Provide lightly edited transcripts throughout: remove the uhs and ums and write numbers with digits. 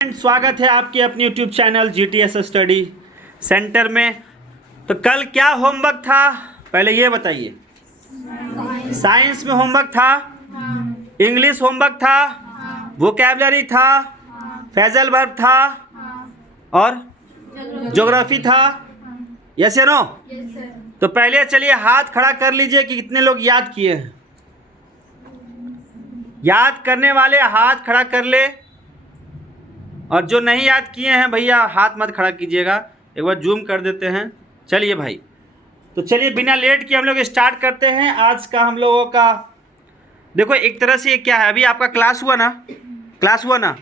स्वागत है आपके अपने YouTube channel GTS study centre में। तो कल क्या होमवर्क था पहले ये बताइए। साइंस में होमवर्क था, इंग्लिश होमवर्क था, वोकैबुलरी था, फ्रेजल वर्ब था और ज्योग्राफी था। यस या नो? तो पहले चलिए हाथ खड़ा कर लीजिए कि कितने लोग याद किए हैं। याद करने वाले हाथ खड़ा कर ले, और जो नहीं याद किए हैं भैया हाथ मत खड़ा कीजिएगा, एक बार जूम कर देते हैं। चलिए भाई, तो चलिए बिना लेट के हम लोग स्टार्ट करते हैं आज का हम लोगों का। देखो एक तरह से ये क्या है, अभी आपका क्लास हुआ ना,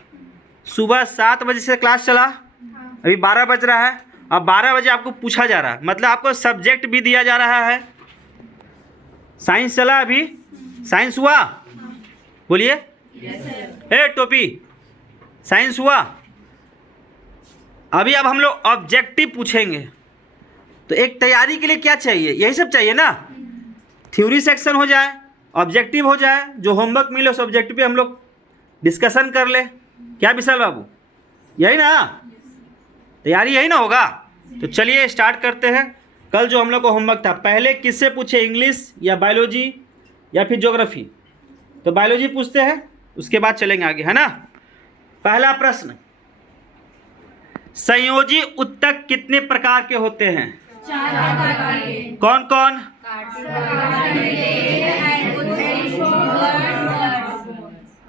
सुबह 7 बजे से क्लास चला, अभी 12 बज रहा है। अब 12 बजे आपको पूछा जा रहा है, मतलब आपको सब्जेक्ट भी दिया जा रहा है। साइंस चला, अभी साइंस हुआ, बोलिए। ए टोपी, साइंस हुआ। अभी अब हम लोग ऑब्जेक्टिव पूछेंगे। तो एक तैयारी के लिए क्या चाहिए, यही सब चाहिए ना। थ्योरी सेक्शन हो जाए, ऑब्जेक्टिव हो जाए, जो होमवर्क मिले उस ऑब्जेक्टिव पे हम लोग डिस्कशन कर ले। क्या विशाल बाबू, यही ना तैयारी, यही ना होगा। तो चलिए स्टार्ट करते हैं। कल जो हम लोग को होमवर्क था, पहले किससे पूछे, इंग्लिश या बायोलॉजी या फिर ज्योग्राफी? तो बायोलॉजी पूछते हैं, उसके बाद चलेंगे आगे, है ना। पहला प्रश्न, संयोजी उत्तक कितने प्रकार के होते हैं? 4 प्रकार के। कौन कौन?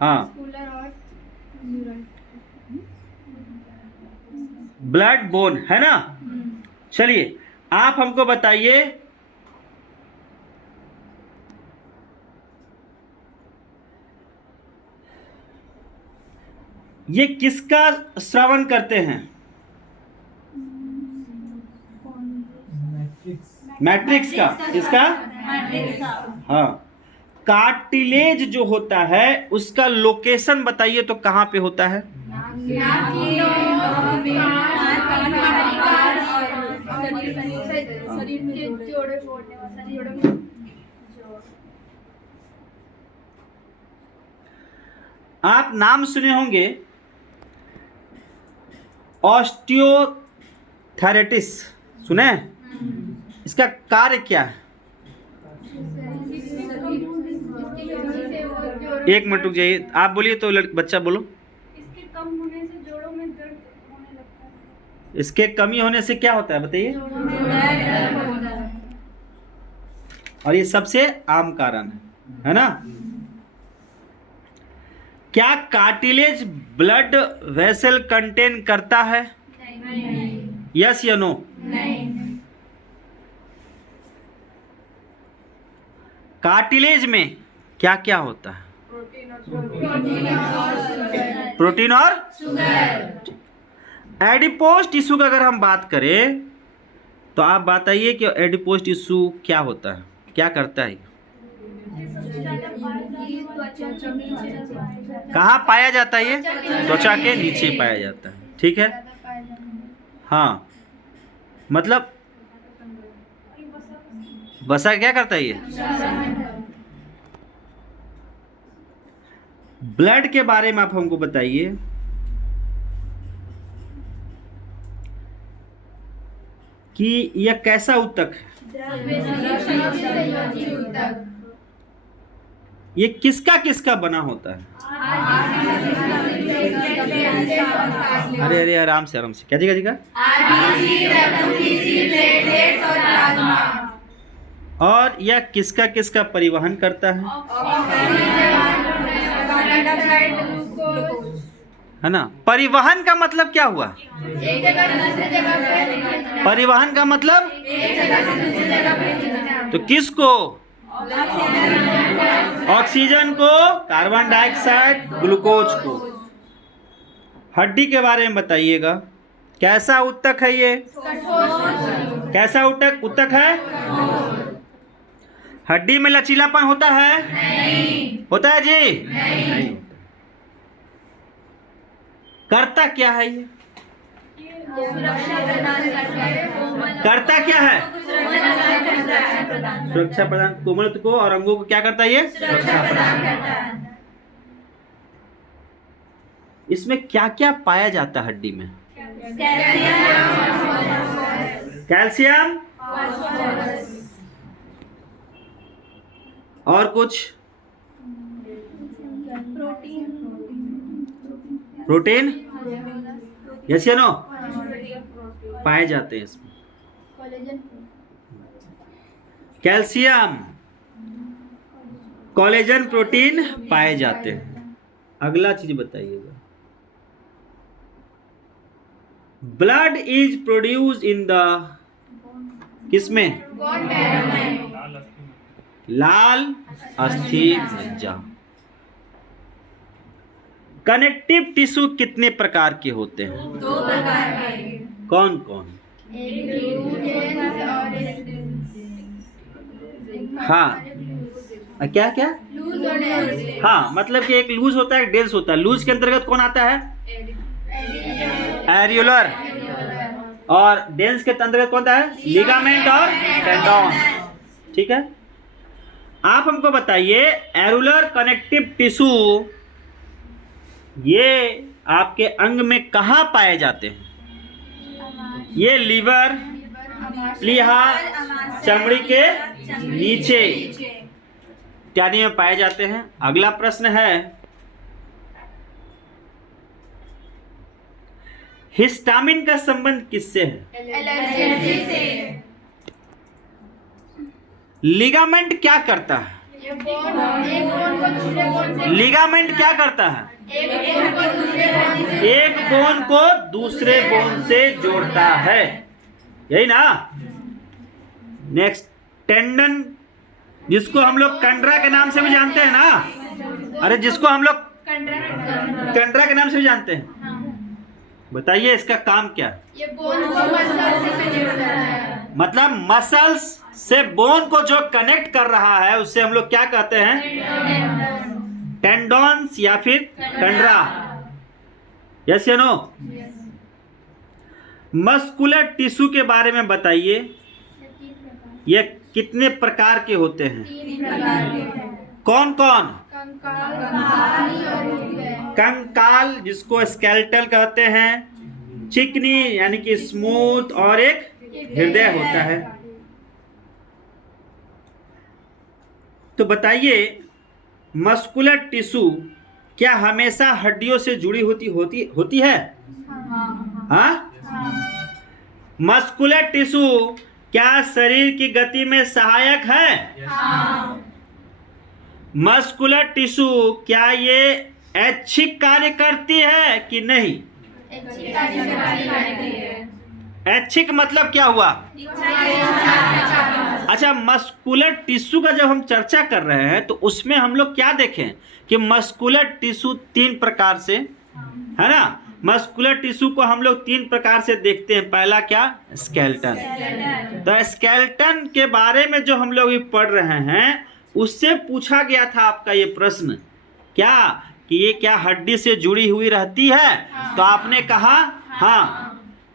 हाँ, ब्लड बोन, है ना। चलिए आप हमको बताइए, ये किसका श्रवण करते हैं? मैट्रिक्स का। किसका? हाँ, कार्टिलेज जो होता है उसका लोकेशन बताइए, तो कहाँ पे होता है? आप नाम सुने होंगे ऑस्टियोथायराइटिस, सुने? इसका कार्य क्या है? एक मिनट रुक जाइए, आप बोलिए तो बच्चा बोलो। इसके कम होने से जोड़ों में दर्द होने लगता है। इसके कमी होने से क्या होता है बताइए? और ये सबसे आम कारण है ना। क्या कार्टिलेज ब्लड वेसल कंटेन करता है? यस या नो? कार्टिलेज में क्या क्या होता है? प्रोटीन और एडिपोज टिश्यू का अगर हम बात करें तो आप बताइए कि एडिपोज टिश्यू क्या होता है, क्या करता है? कहाँ पाया जाता है ये? त्वचा के नीचे पाया जाता है, ठीक है। हाँ, मतलब वसा क्या करता है ये? ब्लड के बारे में आप हमको बताइए, कि यह कैसा ऊतक है? ये किसका किसका बना होता है? अरे अरे आराम से क्या जी का? और यह किसका किसका परिवहन करता है? है ना। परिवहन का मतलब क्या हुआ? परिवहन का मतलब तो किसको? ऑक्सीजन को, कार्बन डाइऑक्साइड, ग्लूकोज को। हड्डी के बारे में बताइएगा, कैसा ऊतक है ये? कैसा ऊतक है? हड्डी में लचीलापन होता है? नहीं होता है जी, नहीं। करता क्या है ये? करता क्या है? सुरक्षा प्रदान, कोमल को और अंगों को क्या करता है ये? सुरक्षा प्रदान करता है। इसमें क्या क्या पाया जाता है हड्डी में? कैल्शियम, और कुछ? प्रोटीन, यस या नो? पाए जाते हैं इसमें। कैल्शियम, कोलेजन, प्रोटीन पाए जाते हैं। अगला चीज बताइएगा। Blood is produce in the, किसमें? लाल अस्थि मज्जा। कनेक्टिव टिश्यू कितने प्रकार के होते हैं? 2 प्रकार के। कौन कौन? हाँ, क्या क्या? लूज और डेंस। हाँ, मतलब कि एक लूज होता है, एक डेंस होता है। लूज के अंतर्गत कौन आता है? एरियुलर। और डेंस के अंतर्गत कौन आता है? लिगामेंट और टेंडन। ठीक है, आप हमको बताइए एरुलर कनेक्टिव टिश्यू ये आपके अंग में कहाँ पाए जाते हैं? ये लीवर, प्लीहा, चमड़ी के नीचे इत्यादि में पाए जाते हैं। अगला प्रश्न है, हिस्टामिन का संबंध किससे है? एलर्जी से। लिगामेंट क्या करता है? एक बोन को दूसरे बोन से, लिगामेंट क्या करता है? एक बोन को दूसरे बोन से जोड़ता है, यही ना? नेक्स्ट, टेंडन, जिसको हम लोग कंडरा के नाम से भी जानते हैं ना? अरे जिसको हम लोग कंडरा के नाम से भी जानते हैं, बताइए इसका काम क्या? ये बोन को मसल से जोड़ता है। मतलब मसल्स से बोन को जो कनेक्ट कर रहा है उससे हम लोग क्या कहते हैं? टेंडॉन्स या फिर कंडरा। यस या नो? मस्कुलर टिश्यू के बारे में बताइए, ये कितने प्रकार के होते हैं? 3 प्रकार के। कौन कौन? कंकाल, कंकाल जिसको स्केलेटल कहते हैं, चिकनी यानी कि स्मूथ, और एक हृदय होता है। तो बताइए मस्कुलर टिश्यू क्या हमेशा हड्डियों से जुड़ी होती है? हाँ? मस्कुलर टिश्यू क्या शरीर की गति में सहायक है? मस्कुलर टिश्यू क्या ये ऐच्छिक कार्य करती है कि नहीं? ऐच्छिक मतलब क्या हुआ? अच्छा, मस्कुलर टिश्यू का जब हम चर्चा कर रहे हैं तो उसमें हम लोग क्या देखें कि मस्कुलर टिश्यू 3 प्रकार से है ना? मस्कुलर टिश्यू को हम लोग 3 प्रकार से देखते हैं। पहला क्या? स्केलेटन। तो स्केलेटन के बारे में जो हम लोग पढ़ रहे हैं उससे पूछा गया था आपका ये प्रश्न, क्या कि ये क्या हड्डी से जुड़ी हुई रहती है? तो आपने कहा हाँ।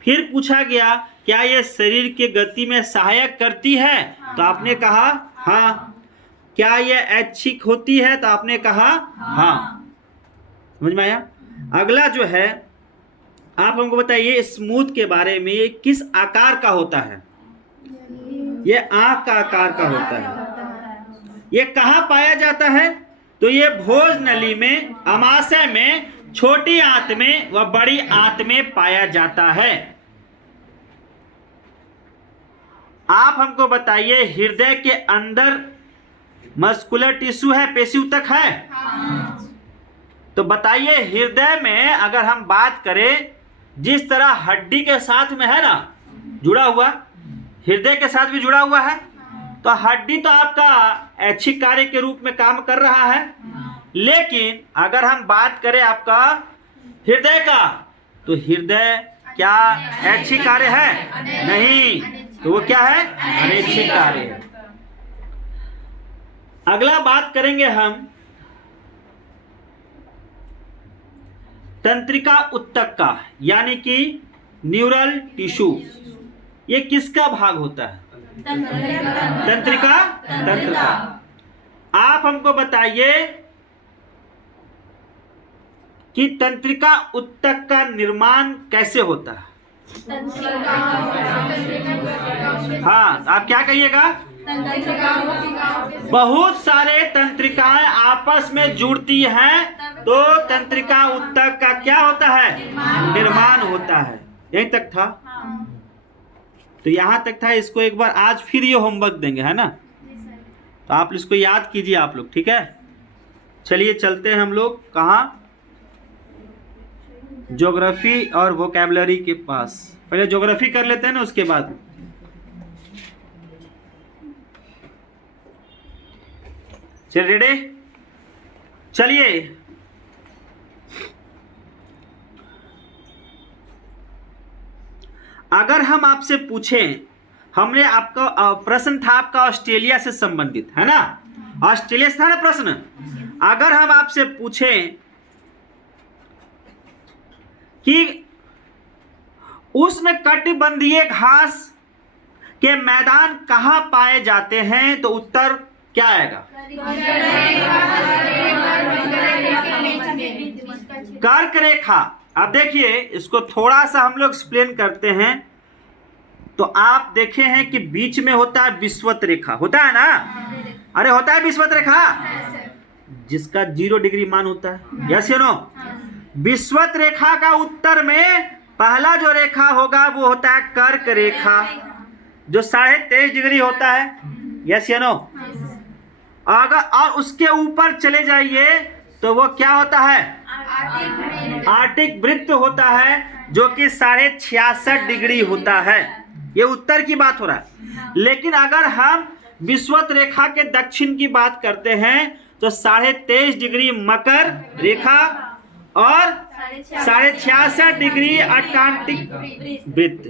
फिर पूछा गया क्या ये शरीर के गति में सहायक करती है? तो आपने कहा हाँ। क्या ये ऐच्छिक होती है? तो आपने कहा हाँ। समझ में आया? अगला जो है, आप हमको बताइए स्मूथ के बारे में, ये किस आकार का होता है? ये आंख का आकार का होता है। ये कहाँ पाया जाता है? तो ये भोजनली में, अमाशय में, छोटी आंत में व बड़ी आंत में पाया जाता है। आप हमको बताइए हृदय के अंदर मस्कुलर टिश्यू है, पेशी ऊतक है? तो बताइए हृदय में अगर हम बात करें, जिस तरह हड्डी के साथ में है ना जुड़ा हुआ, हृदय के साथ भी जुड़ा हुआ है। तो हड्डी तो आपका ऐच्छिक कार्य के रूप में काम कर रहा है, लेकिन अगर हम बात करें आपका हृदय का, तो हृदय क्या ऐच्छिक कार्य है? नहीं। तो वो क्या है? अनैच्छिक कार्य है। अगला बात करेंगे हम तंत्रिका ऊतक का, यानी कि न्यूरल टिश्यू। ये किसका भाग होता है? तंत्रिका। तंत्र का। आप हमको बताइए कि तंत्रिका ऊतक का निर्माण कैसे होता है? हाँ, आप क्या कहिएगा? बहुत सारे तंत्रिकाएं आपस में जुड़ती हैं तो तंत्रिका ऊतक का क्या होता है? निर्माण होता है। यहीं तक था। तो यहां तक था। इसको एक बार आज फिर ये होमवर्क देंगे, है ना? तो आप इसको याद कीजिए आप लोग, ठीक है? चलिए चलते हैं हम लोग कहाँ? ज्योग्राफी और वोकैबुलरी के पास। पहले ज्योग्राफी कर लेते हैं ना, उसके बाद चल रेडी? चलिए, अगर हम आपसे पूछें, हमने आपका प्रश्न था आपका ऑस्ट्रेलिया से संबंधित, है ना? ऑस्ट्रेलिया से था ना प्रश्न। अगर हम आपसे पूछें कि उष्णकटिबंधीय घास के मैदान कहाँ पाए जाते हैं, तो उत्तर क्या आएगा? कर्क रेखा। अब देखिए, इसको थोड़ा सा हम लोग एक्सप्लेन करते हैं। तो आप देखे हैं कि बीच में होता है विषुवत रेखा, होता है ना? अरे होता है विषुवत रेखा, जिसका 0 डिग्री मान होता है। यस या नो? विषुवत रेखा का उत्तर में पहला जो रेखा होगा वो होता है कर्क रेखा, जो 23.5 डिग्री होता है। यस या नो? अगर और उसके ऊपर चले जाइए तो वो क्या होता है? आर्टिक वृत्त होता है, जो कि 66.5 डिग्री होता है। ये उत्तर की बात हो रहा है। लेकिन अगर हम विषुवत रेखा के दक्षिण की बात करते हैं तो 23.5 डिग्री मकर रेखा और 66.5 डिग्री अटलांटिक वृत्त।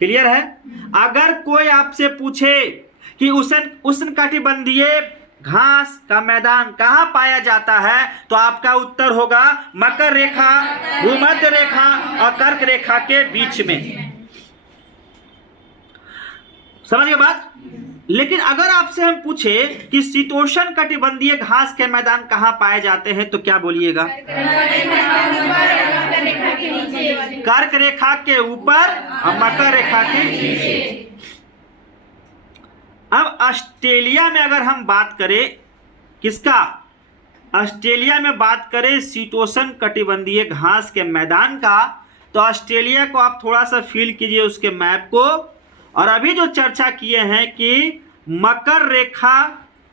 क्लियर है? अगर कोई आपसे पूछे कि उष्णकटिबंधीय घास का मैदान कहाँ पाया जाता है, तो आपका उत्तर होगा मकर रेखा, भूमध्य रेखा और कर्क रेखा के बीच में। समझ गए बात? लेकिन अगर आपसे हम पूछे कि शीतोष्ण कटिबंधीय घास के मैदान कहाँ पाए जाते हैं, तो क्या बोलिएगा? कर्क रेखा के ऊपर और मकर रेखा के नीचे। अब ऑस्ट्रेलिया में अगर हम बात करें, किसका? ऑस्ट्रेलिया में बात करें शीतोष्ण कटिबंधीय घास के मैदान का, तो ऑस्ट्रेलिया को आप थोड़ा सा फील कीजिए उसके मैप को। और अभी जो चर्चा किए हैं कि मकर रेखा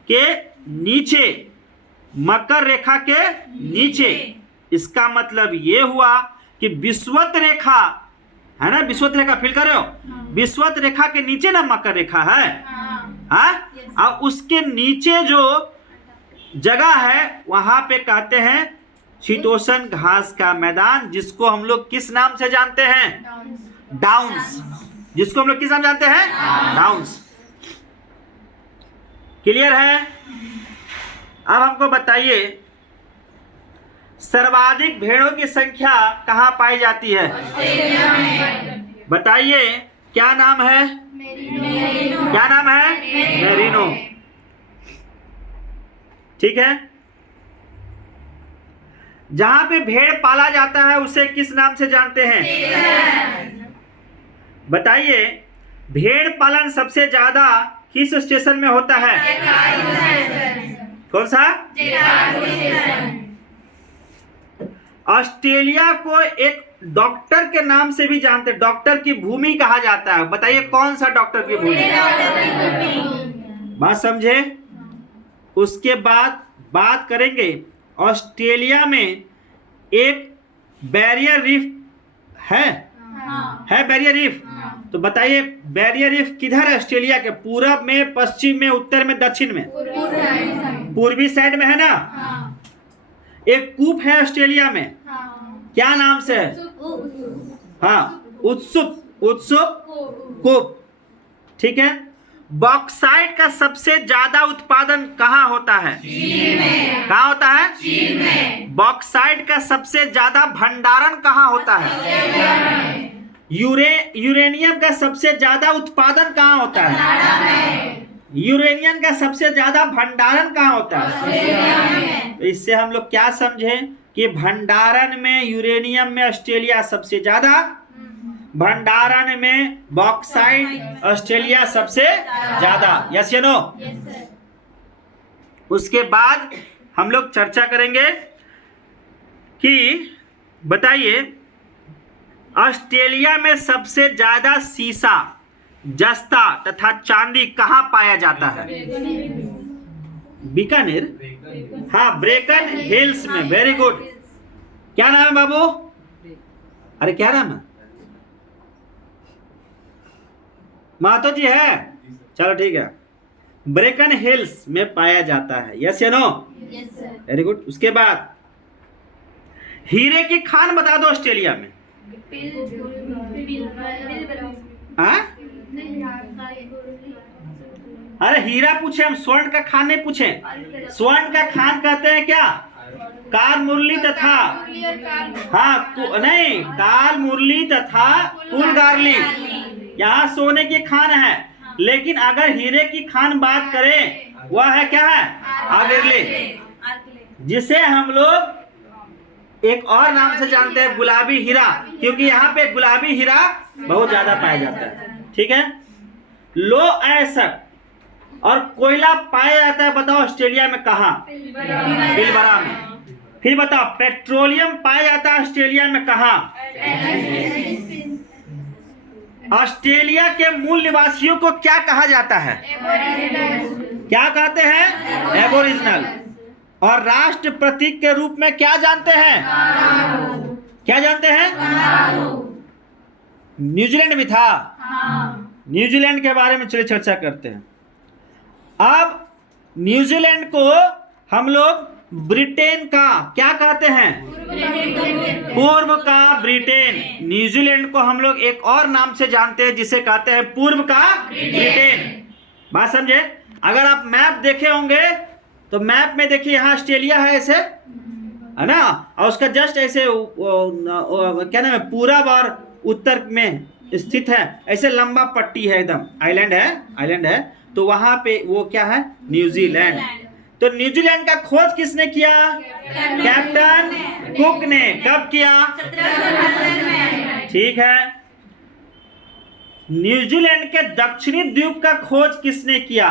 के नीचे, मकर रेखा के नीचे, इसका मतलब ये हुआ कि विषुवत रेखा है ना, विषुवत रेखा फील कर रहे हो? विषुवत रेखा के नीचे ना मकर रेखा है, हाँ? अब उसके नीचे जो जगह है वहां पे कहते हैं शीतोष्ण घास का मैदान, जिसको हम लोग किस नाम से जानते हैं? डाउन्स। जिसको हम लोग किस नाम जानते हैं? डाउन्स। क्लियर है? अब हमको बताइए, सर्वाधिक भेड़ों की संख्या कहाँ पाई जाती है? बताइए, क्या नाम है? क्या नाम है? मेरिनो। ठीक है। जहां पे भेड़ पाला जाता है उसे किस नाम से जानते हैं? बताइए, भेड़ पालन सबसे ज्यादा किस स्टेशन में होता है? कौन सा? ऑस्ट्रेलिया को एक डॉक्टर के नाम से भी जानते हैं, डॉक्टर की भूमि कहा जाता है। बताइए कौन सा डॉक्टर की भूमि? बात समझे? उसके बाद बात करेंगे, ऑस्ट्रेलिया में एक बैरियर रीफ है, है बैरियर रीफ। तो बताइए बैरियर रीफ किधर है ऑस्ट्रेलिया के? पूरब में, पश्चिम में, उत्तर में, दक्षिण में? पूर्वी साइड में है ना। एक कूप है ऑस्ट्रेलिया में, क्या नाम से है? हाँ, उत्सुक कूप। ठीक है। बॉक्साइट का सबसे ज्यादा उत्पादन कहाँ होता है? चीन में। कहाँ होता है? चीन में। बॉक्साइट का सबसे ज्यादा भंडारण कहाँ होता है? यूरेनियम का सबसे ज्यादा उत्पादन कहाँ होता है? यूरेनियम का सबसे ज्यादा भंडारण कहाँ होता है? तो इससे हम लोग क्या समझे कि भंडारण में यूरेनियम में ऑस्ट्रेलिया सबसे ज्यादा, भंडारण में बॉक्साइट ऑस्ट्रेलिया सबसे ज्यादा। यस या नो? उसके बाद हम लोग चर्चा करेंगे कि बताइए ऑस्ट्रेलिया में सबसे ज्यादा सीसा, जस्ता तथा चांदी कहाँ पाया जाता है? बीकानेर, हाँ, ब्रेकन हिल्स में। Very good. क्या नाम है बाबू? अरे क्या नाम है? महतो जी है? चलो ठीक है, ब्रेकन हिल्स में पाया जाता है। यस या नो? Very good. उसके बाद हीरे की खान बता दो ऑस्ट्रेलिया में। हाँ? अरे हीरा पूछे हम, स्वर्ण का खान नहीं पूछे। स्वर्ण का खान कहते हैं क्या? काल मुरली तथा, हाँ नहीं, काल मुरली तथा कुलगारली, यहाँ सोने की खान है। लेकिन अगर हीरे की खान बात करें, वह है क्या है? आर्गिले, जिसे हम लोग एक और नाम से जानते हैं, गुलाबी हीरा, क्योंकि यहाँ पे गुलाबी हीरा बहुत ज्यादा पाया जाता है। ठीक है। लो ऐसक और कोयला पाया जाता है, बताओ ऑस्ट्रेलिया में कहाँ? पिलबरा में। फिर बताओ पेट्रोलियम पाया जाता है ऑस्ट्रेलिया में कहाँ? ऑस्ट्रेलिया के मूल निवासियों को क्या कहा जाता है? क्या कहते हैं? एबोरिजिनल। और राष्ट्र प्रतीक के रूप में क्या जानते हैं? क्या जानते हैं? न्यूजीलैंड भी था। न्यूजीलैंड के बारे में चलिए चर्चा करते हैं। अब न्यूजीलैंड को हम लोग ब्रिटेन का क्या कहते हैं? पूर्व का ब्रिटेन। न्यूजीलैंड को हम लोग एक और नाम से जानते हैं, जिसे कहते हैं पूर्व का ब्रिटेन। बात समझे? अगर आप मैप देखे होंगे तो मैप में देखिए, यहाँ ऑस्ट्रेलिया है ऐसे, है ना, और उसका जस्ट ऐसे क्या नाम है, पूरब और उत्तर में स्थित है, ऐसे लंबा पट्टी है, एकदम आइलैंड है। तो वहां पे वो क्या है? न्यूजीलैंड। तो न्यूजीलैंड का खोज किसने किया? कैप्टन कुक ने। कब किया? ठीक है। न्यूजीलैंड के दक्षिणी द्वीप का खोज किसने किया?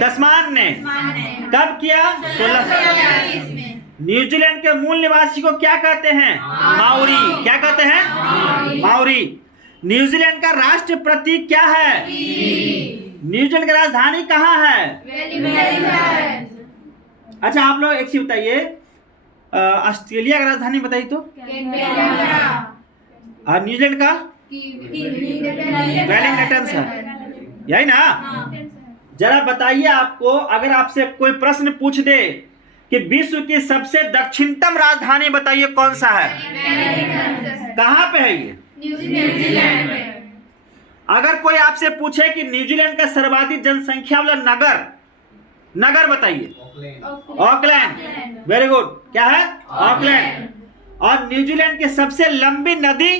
तस्मान ने। कब किया? 1640 में। न्यूजीलैंड के मूल निवासी को क्या कहते हैं? माओरी। क्या कहते हैं? माओरी। न्यूजीलैंड का राष्ट्र प्रतीक क्या है? न्यूजीलैंड की राजधानी कहाँ है? अच्छा, आप लोग एक चीज बताइए, ऑस्ट्रेलिया का राजधानी बताइए तो। और न्यूजीलैंड का? वेलिंगटन है, यही ना? जरा बताइए, आपको अगर आपसे कोई प्रश्न पूछ दे कि विश्व की सबसे दक्षिणतम राजधानी बताइए कौन सा है? कहाँ पे है ये? न्यूजीलैंड में। अगर कोई आपसे पूछे कि न्यूजीलैंड का सर्वाधिक जनसंख्या वाला नगर बताइए। ऑकलैंड। Very good. क्या है? ऑकलैंड। और न्यूजीलैंड की सबसे लंबी नदी?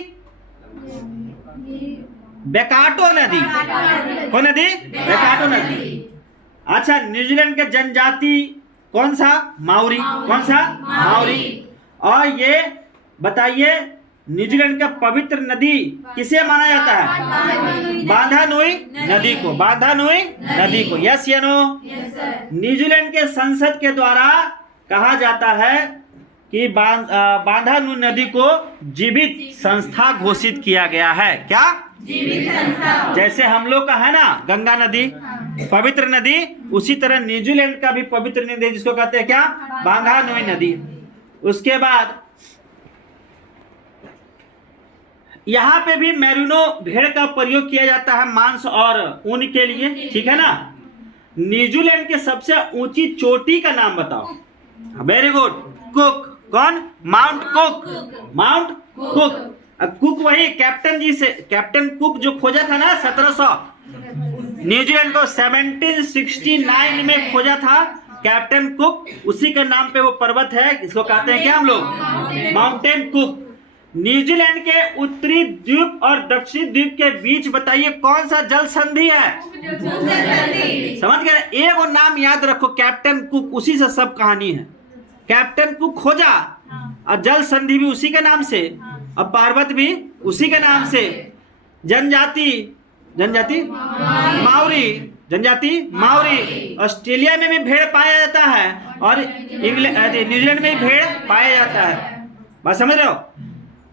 बेकाटो नदी। कौन नदी? बेकाटो नदी। अच्छा, न्यूजीलैंड के जनजाति कौन सा? माओरी। कौन सा? माओरी। और ये बताइए, न्यूजीलैंड का पवित्र नदी किसे माना जाता है? बांधानुई नदी को। बांधानुई नदी को। यस या नो? न्यूजीलैंड के संसद के द्वारा कहा जाता है कि बांधानुई नदी को जीवित संस्था घोषित किया गया है। क्या? जीवित संस्था। जैसे हम लोग का है ना गंगा नदी, पवित्र नदी, उसी तरह न्यूजीलैंड का भी पवित्र नदी, जिसको कहते हैं क्या? बांधानुई नदी। उसके बाद यहाँ पे भी मेरिनो भेड़ का प्रयोग किया जाता है मांस और ऊन के लिए। ठीक है ना? न्यूजीलैंड के सबसे ऊंची चोटी का नाम बताओ। Very good. कुक। कौन? Mount cook. Mount cook. Cook वही कैप्टन कुक जो खोजा था ना 1700, न्यूजीलैंड को 1769 में खोजा था कैप्टन कुक। उसी के नाम पे वो पर्वत है, इसको कहते हैं क्या हम लोग? Mountain cook. न्यूजीलैंड के उत्तरी द्वीप और दक्षिणी द्वीप के बीच बताइए कौन सा जल संधि है? समझ गए? एक और नाम याद रखो, कैप्टन कुक, उसी से सब कहानी है। कैप्टन को खोजा, और जल संधि भी उसी के नाम से, और पर्वत भी उसी के नाम से। जनजाति माओरी, जनजाति माओरी। ऑस्ट्रेलिया में भी भेड़ पाया जाता है और न्यूजीलैंड में भी भेड़ पाया जाता है। बात समझ रहे हो?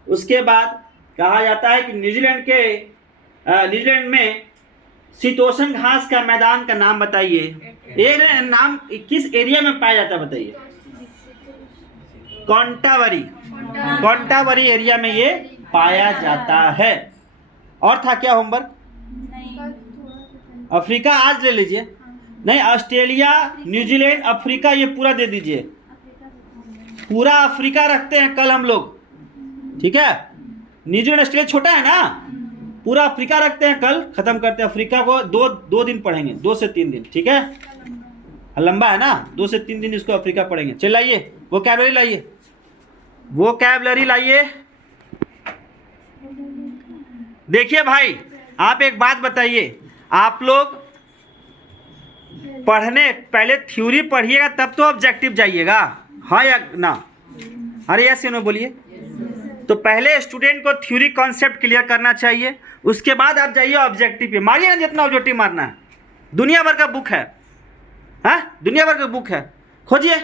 उसके बाद कहा जाता है कि न्यूजीलैंड में शीतोष्ण घास का मैदान का नाम बताइए। एक नाम किस एरिया में पाया जाता है बताइए? कॉन्टावरी एरिया में ये पाया जाता है। और था क्या होमवर्क? अफ्रीका आज ले लीजिए। नहीं, ऑस्ट्रेलिया, न्यूजीलैंड, अफ्रीका ये पूरा दे दीजिए। पूरा अफ्रीका रखते हैं कल हम लोग, ठीक है? न्यूजीलैंड ऑस्ट्रेलिया छोटा है ना, पूरा अफ्रीका रखते हैं कल, खत्म करते हैं। अफ्रीका को दो दिन पढ़ेंगे, 2 से 3 दिन, ठीक है? लंबा है ना, 2 से 3 दिन इसको अफ्रीका पढ़ेंगे। चल लाइए वोकैबुलरी लाइए। देखिए भाई, आप एक बात बताइए, आप लोग पढ़ने पहले थ्योरी पढ़िएगा तब तो ऑब्जेक्टिव जाइएगा, हाँ या ना? अरे यस या नो बोलिए। तो पहले स्टूडेंट को थ्योरी कॉन्सेप्ट क्लियर करना चाहिए, उसके बाद आप जाइए ऑब्जेक्टिव पे। मारिए ना जितना ऑब्जेक्टिव मारना है। दुनिया भर का बुक है, हाँ, दुनिया भर का बुक है, खोजिए,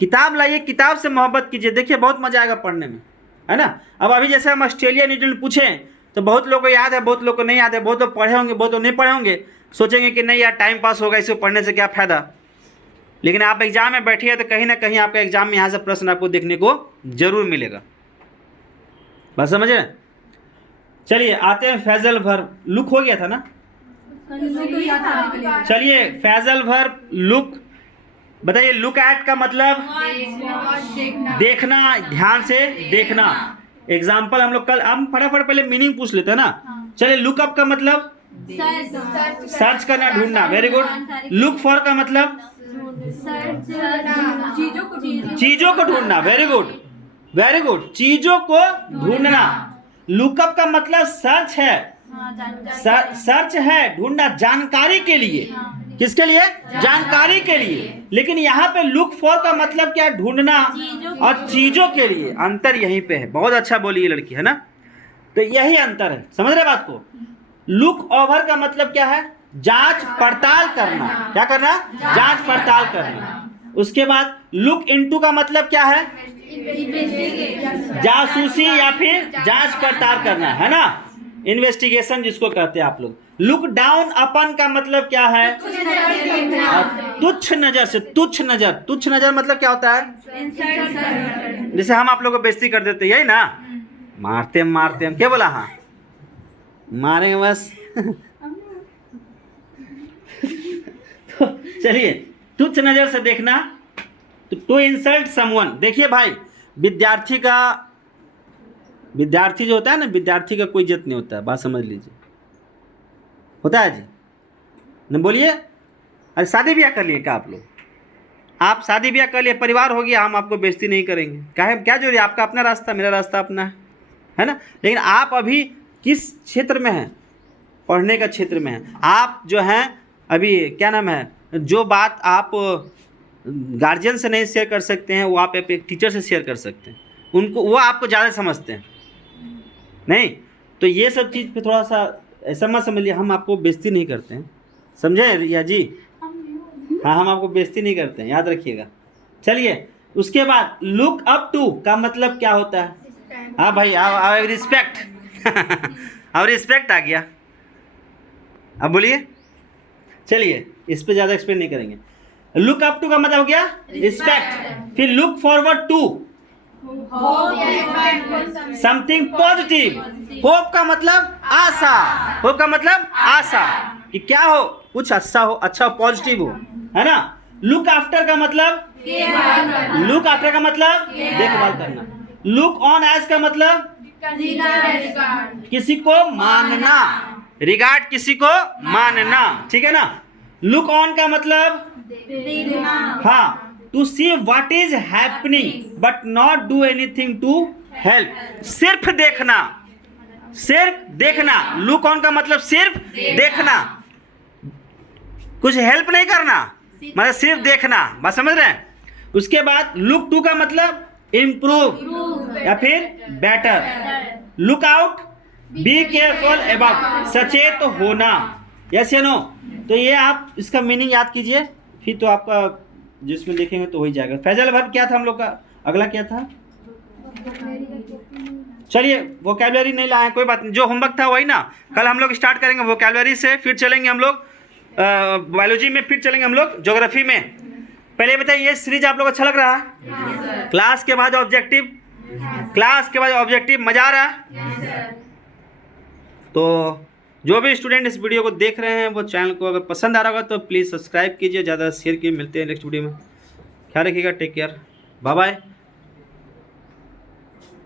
किताब लाइए, किताब से मोहब्बत कीजिए। देखिए बहुत मजा आएगा पढ़ने में, है ना? अब अभी जैसे हम ऑस्ट्रेलिया न्यूजीलैंड पूछें तो बहुत लोगों को याद है, बहुत लोगों को नहीं याद है, बहुत लोग पढ़े होंगे, बहुत लोग नहीं पढ़े होंगे, सोचेंगे कि नहीं यार टाइम पास होगा, इसको पढ़ने से क्या फ़ायदा। लेकिन आप एग्जाम में बैठिए तो कहीं ना कहीं आपका एग्जाम में यहाँ से प्रश्न आपको देखने को जरूर मिलेगा। बात समझ रहे? चलिए आते हैं फैजल वर्ब। लुक हो गया था ना? चलिए फैजल वर्ब लुक बताइए। लुक एट का मतलब देखना, ध्यान से देखना। एग्जाम्पल हम लोग कल, हम फटाफट पहले मीनिंग पूछ लेते हैं ना। चलिए लुक अप का मतलब सर्च करना, ढूंढना, वेरी गुड। लुक फॉर का मतलब चीजों को ढूंढना, वेरी गुड वेरी गुड, चीजों को ढूंढना। लुकअप का मतलब सर्च है, सर्च है, ढूंढना, जानकारी के लिए। किसके लिए? जानकारी के लिए। लेकिन यहाँ पे लुक फॉर का मतलब क्या है? ढूंढना और चीजों के लिए। अंतर यहीं पे है। बहुत अच्छा बोली ये लड़की, है ना? तो यही अंतर है, समझ रहे बात को? लुक ओवर का मतलब क्या है? जांच पड़ताल करना। क्या करना? जांच पड़ताल करना। उसके बाद लुक इनटू का मतलब क्या है? जासूसी या फिर जांच पड़ताल करना, है ना? इन्वेस्टिगेशन जिसको कहते हैं आप लोग। लुक डाउन अपन का मतलब क्या है? तुच्छ नजर से, तुच्छ नजर। तुच्छ नजर मतलब क्या होता है? जैसे हम आप लोग को बेइज्जती कर देते, यही ना? मारते हम क्या बोला? हाँ मारेंगे बस। तो चलिए, तुच्छ नजर से देखना, टू इंसल्ट समवन। देखिए भाई, विद्यार्थी जो होता है ना, विद्यार्थी का कोई इज्जत नहीं होता है। बात समझ लीजिए, होता है जी? न बोलिए। अरे शादी ब्याह कर लिए क्या आप लोग? आप शादी ब्याह कर लिए, परिवार हो गया, हम आपको बेइज्जती नहीं करेंगे। क्या जरूरी? आपका अपना रास्ता, मेरा रास्ता अपना है ना? लेकिन आप अभी किस क्षेत्र में हैं? पढ़ने का क्षेत्र में हैं। आप जो हैं अभी, क्या नाम है, जो बात आप गार्जियन से नहीं शेयर कर सकते हैं, वो आप एक टीचर से शेयर कर सकते हैं। उनको, वो आपको ज़्यादा समझते हैं, नहीं? तो ये सब चीज़ पे थोड़ा सा ऐसा मत समझिए, हम आपको बेइज्जती नहीं करते हैं, समझे रिया जी? हाँ, हम आपको बेइज्जती नहीं करते हैं, याद रखिएगा। चलिए उसके बाद लुक अप टू का मतलब क्या होता है? हाँ भाई, अब रिस्पेक्ट। अब रिस्पेक्ट आ गया। अब बोलिए। चलिए इस पे ज़्यादा एक्सप्लेन नहीं करेंगे। लुक अप टू का मतलब हो गया रिस्पेक्ट। फिर look forward to, something positive. Hope का मतलब आशा। होप का मतलब आशा कि क्या हो, कुछ अच्छा हो, अच्छा पॉजिटिव हो, है ना? लुक आफ्टर का मतलब देखभाल करना। लुक ऑन एज का मतलब किसी को मानना, रिगार्ड किसी को मानना, ठीक है ना? लुक ऑन का मतलब हाँ, to see what is happening but not do anything to help. सिर्फ देखना, सिर्फ देखना। लुक ऑन का मतलब सिर्फ देखना, कुछ हेल्प नहीं करना, मतलब सिर्फ देखना। बात समझ रहे हैं? उसके बाद लुक टू का मतलब इम्प्रूव या फिर better. Look out, be careful about, सचेत होना, यस या नो। तो ये आप इसका मीनिंग याद कीजिए, फिर तो आपका जिसमें लिखेंगे तो हो ही जाएगा। फैजल वर्ब क्या था हम लोग का, अगला क्या था? चलिए वोकैबुलरी नहीं लाए, कोई बात नहीं, जो होमवर्क था वही ना। कल हम लोग स्टार्ट करेंगे वोकैबुलरी से, फिर चलेंगे हम लोग बायोलॉजी में, फिर चलेंगे हम लोग ज्योग्राफी में। पहले बताइए ये सीरीज आप लोग अच्छा लग रहा है? क्लास के बाद ऑब्जेक्टिव, क्लास के बाद ऑब्जेक्टिव, मजा आ रहा है? तो जो भी स्टूडेंट इस वीडियो को देख रहे हैं वो चैनल को अगर पसंद आ रहा होगा तो प्लीज़ सब्सक्राइब कीजिए, ज़्यादा शेयर कीजिए। मिलते हैं नेक्स्ट वीडियो में, ख्याल रखिएगा, टेक केयर, बाय बाय।